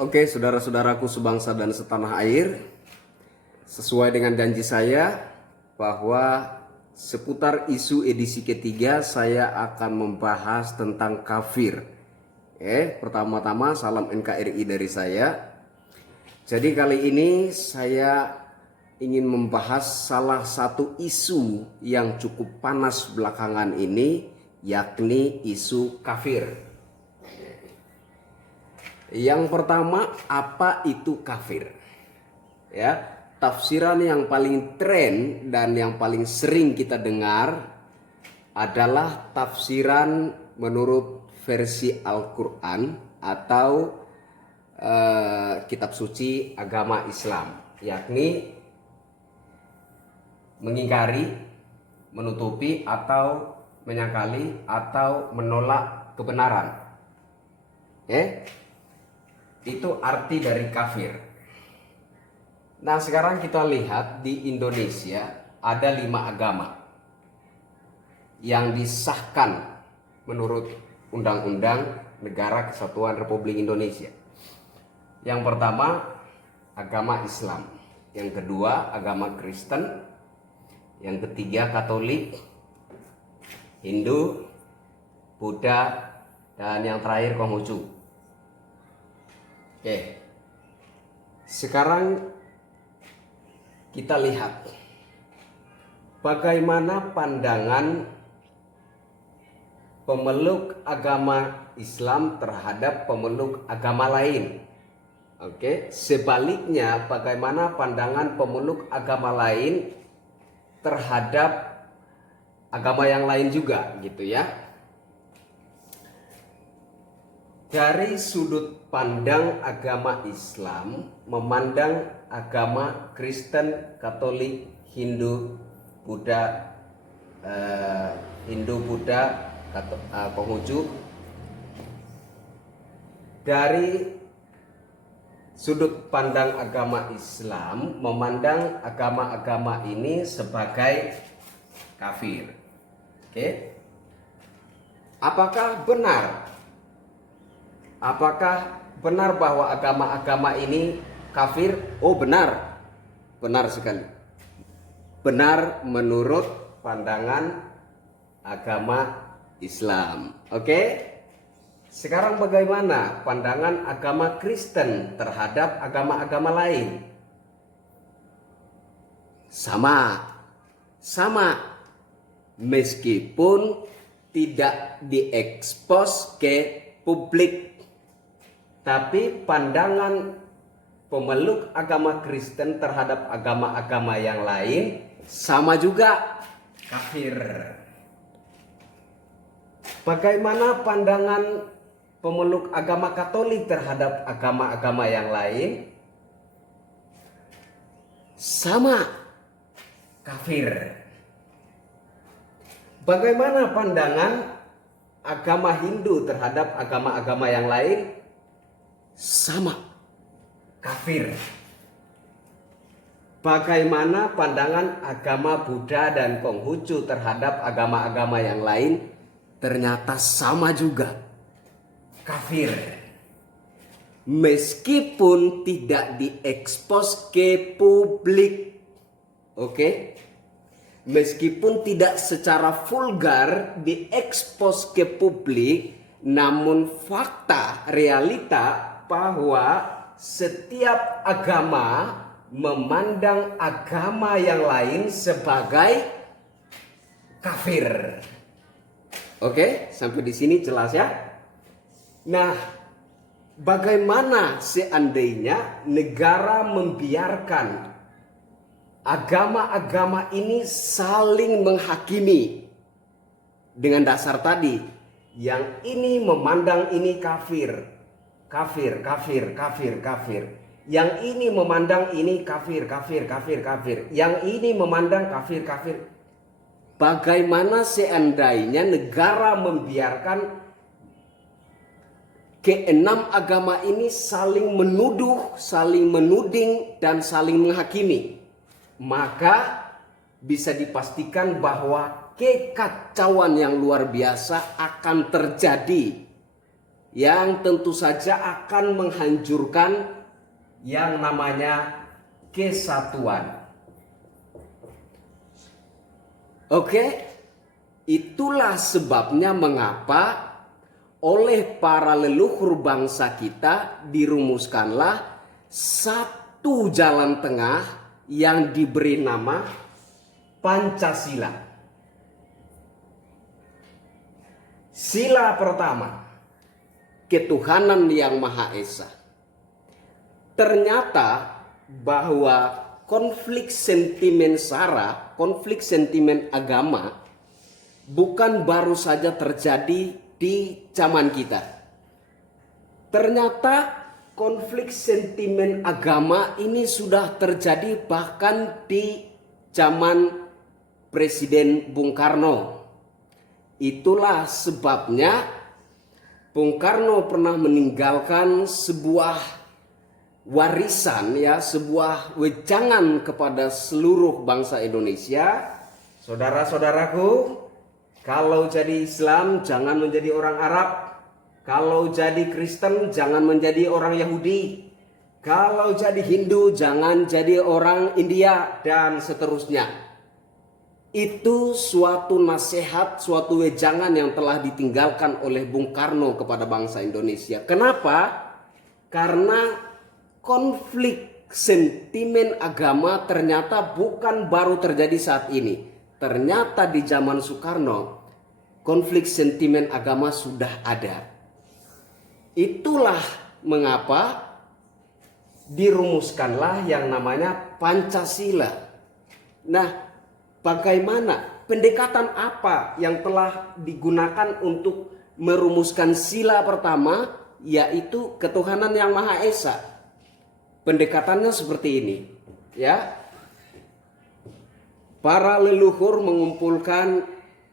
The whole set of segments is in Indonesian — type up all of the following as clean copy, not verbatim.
Oke, saudara-saudaraku sebangsa dan setanah air, sesuai dengan janji saya bahwa seputar isu edisi ketiga saya akan membahas tentang kafir. Pertama-tama salam NKRI dari saya. Jadi kali ini saya ingin membahas salah satu isu yang cukup panas belakangan ini, yakni isu kafir. Yang pertama, apa itu kafir? Ya, tafsiran yang paling tren dan yang paling sering kita dengar adalah tafsiran menurut versi Al-Quran atau kitab suci agama Islam, yakni mengingkari, menutupi atau menyangkali atau menolak kebenaran. Itu arti dari kafir. Nah, sekarang kita lihat di Indonesia ada 5 agama yang disahkan menurut Undang-Undang Negara Kesatuan Republik Indonesia. Yang pertama, agama Islam. Yang kedua, agama Kristen. Yang ketiga, Katolik, Hindu, Buddha, dan yang terakhir Konghucu. Sekarang kita lihat bagaimana pandangan pemeluk agama Islam terhadap pemeluk agama lain. Sebaliknya, bagaimana pandangan pemeluk agama lain terhadap agama yang lain juga, gitu ya. Dari sudut pandang agama Islam, memandang agama Kristen, Katolik, Hindu, Buddha, Konghucu. Dari sudut pandang agama Islam, memandang agama-agama ini sebagai kafir. Apakah benar? Apakah benar bahwa agama-agama ini kafir? Oh, benar. Benar sekali. Benar menurut pandangan agama Islam. Sekarang bagaimana pandangan agama Kristen terhadap agama-agama lain? Sama. Meskipun tidak diekspos ke publik. Tapi pandangan pemeluk agama Kristen terhadap agama-agama yang lain sama juga, kafir. Bagaimana pandangan pemeluk agama Katolik terhadap agama-agama yang lain? Sama, kafir. Bagaimana pandangan agama Hindu terhadap agama-agama yang lain? Sama, kafir. Bagaimana pandangan agama Buddha dan Konghucu terhadap agama-agama yang lain? Ternyata sama juga, kafir. Meskipun tidak diekspos ke publik. Meskipun tidak secara vulgar diekspos ke publik, namun fakta, realita bahwa setiap agama memandang agama yang lain sebagai kafir. Sampai di sini jelas ya? Nah, bagaimana seandainya negara membiarkan agama-agama ini saling menghakimi dengan dasar tadi, yang ini memandang ini kafir. Yang ini memandang ini kafir. Yang ini memandang kafir. Bagaimana seandainya negara membiarkan keenam agama ini saling menuduh, saling menuding, dan saling menghakimi? Maka bisa dipastikan bahwa kekacauan yang luar biasa akan terjadi yang tentu saja akan menghancurkan yang namanya kesatuan. Oke, itulah sebabnya mengapa oleh para leluhur bangsa kita dirumuskanlah satu jalan tengah yang diberi nama Pancasila. Sila pertama, ketuhanan yang Maha Esa. Ternyata bahwa konflik sentimen sara, konflik sentimen agama bukan baru saja terjadi di zaman kita. Ternyata konflik sentimen agama ini sudah terjadi bahkan di zaman Presiden Bung Karno. Itulah sebabnya Bung Karno pernah meninggalkan sebuah warisan, sebuah wejangan kepada seluruh bangsa Indonesia. Saudara-saudaraku, kalau jadi Islam jangan menjadi orang Arab. Kalau jadi Kristen jangan menjadi orang Yahudi. Kalau jadi Hindu jangan jadi orang India, dan seterusnya. Itu suatu nasihat, suatu wejangan yang telah ditinggalkan oleh Bung Karno kepada bangsa Indonesia. Kenapa? Karena konflik sentimen agama ternyata bukan baru terjadi saat ini. Ternyata di zaman Soekarno konflik sentimen agama sudah ada. Itulah mengapa dirumuskanlah yang namanya Pancasila. Nah, bagaimana, pendekatan apa yang telah digunakan untuk merumuskan sila pertama, yaitu ketuhanan yang Maha Esa? Pendekatannya seperti ini, ya. Para leluhur mengumpulkan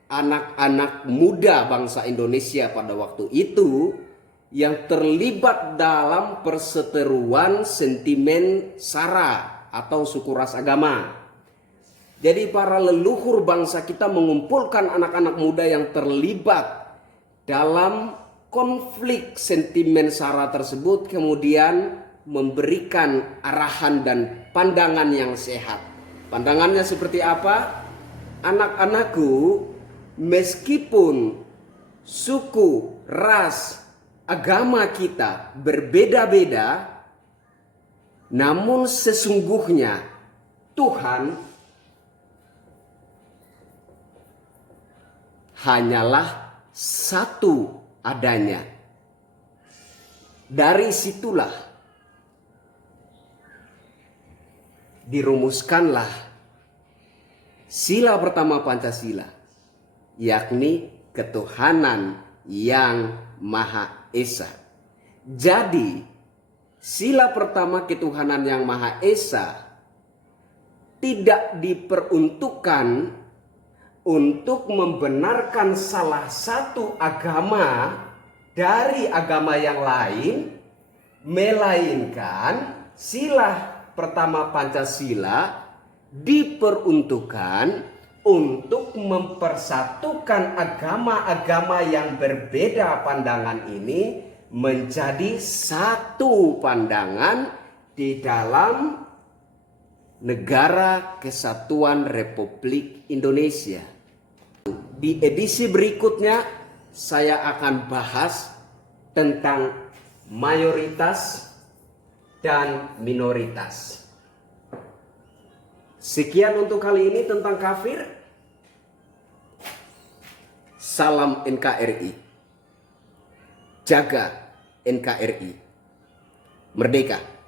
anak-anak muda bangsa Indonesia pada waktu itu yang terlibat dalam perseteruan sentimen sara atau suku ras agama. Jadi para leluhur bangsa kita mengumpulkan anak-anak muda yang terlibat dalam konflik sentimen sara tersebut, kemudian memberikan arahan dan pandangan yang sehat. Pandangannya seperti apa? Anak-anakku, meskipun suku, ras, agama kita berbeda-beda, namun sesungguhnya Tuhan hanyalah satu adanya. Dari situlah dirumuskanlah sila pertama Pancasila, yakni ketuhanan yang Maha Esa. Jadi sila pertama ketuhanan yang Maha Esa tidak diperuntukkan untuk membenarkan salah satu agama dari agama yang lain, melainkan sila pertama Pancasila diperuntukkan untuk mempersatukan agama-agama yang berbeda pandangan ini menjadi satu pandangan di dalam Negara Kesatuan Republik Indonesia. Di edisi berikutnya saya akan bahas tentang mayoritas dan minoritas. Sekian untuk kali ini tentang kafir. Salam NKRI. Jaga NKRI. Merdeka.